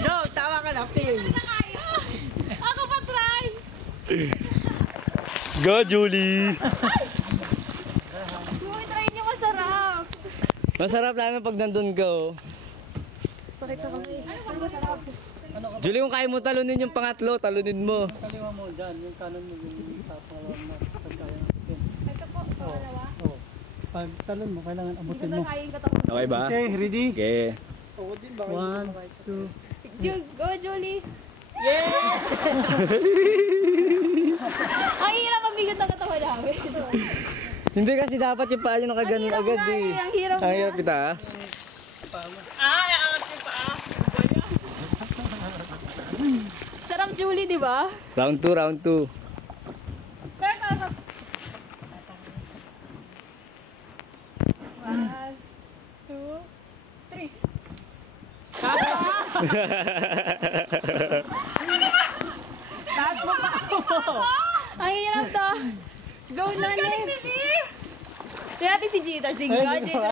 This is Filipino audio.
No, tawa ka na, Phil. Ako pa try. Go, Julie! Uy, try niyo masarap. Masarap namin pag nandun ka, oh. Sakit sa kamay. Julie, kung kaya mo talunin yung pangatlo, talunin mo. Kaliwa mo dyan, yung kanan mo, yung pangalawa mo. Pagkaya natin. Ito po, pangalawa. Oo. Pag talon mo, kailangan Hindi ko abutin na mo. kayang katawan. Okay ba? Okay, ready? Okay. 1, 2. Go, Julie. Ang hirap mabigat ng katawan namin. Hindi kasi dapat yung paa nyo nakaganon Ang hirap agad nga eh. eh, ang hirap Ang nga. hirap itaas. Sarap, Julie, di ba? Round 2, round 2. One, two, three. Taas mo pa ako! Ang hirap to. Go na, Nick. Tingnan natin si Jeter. Sige, Jeter.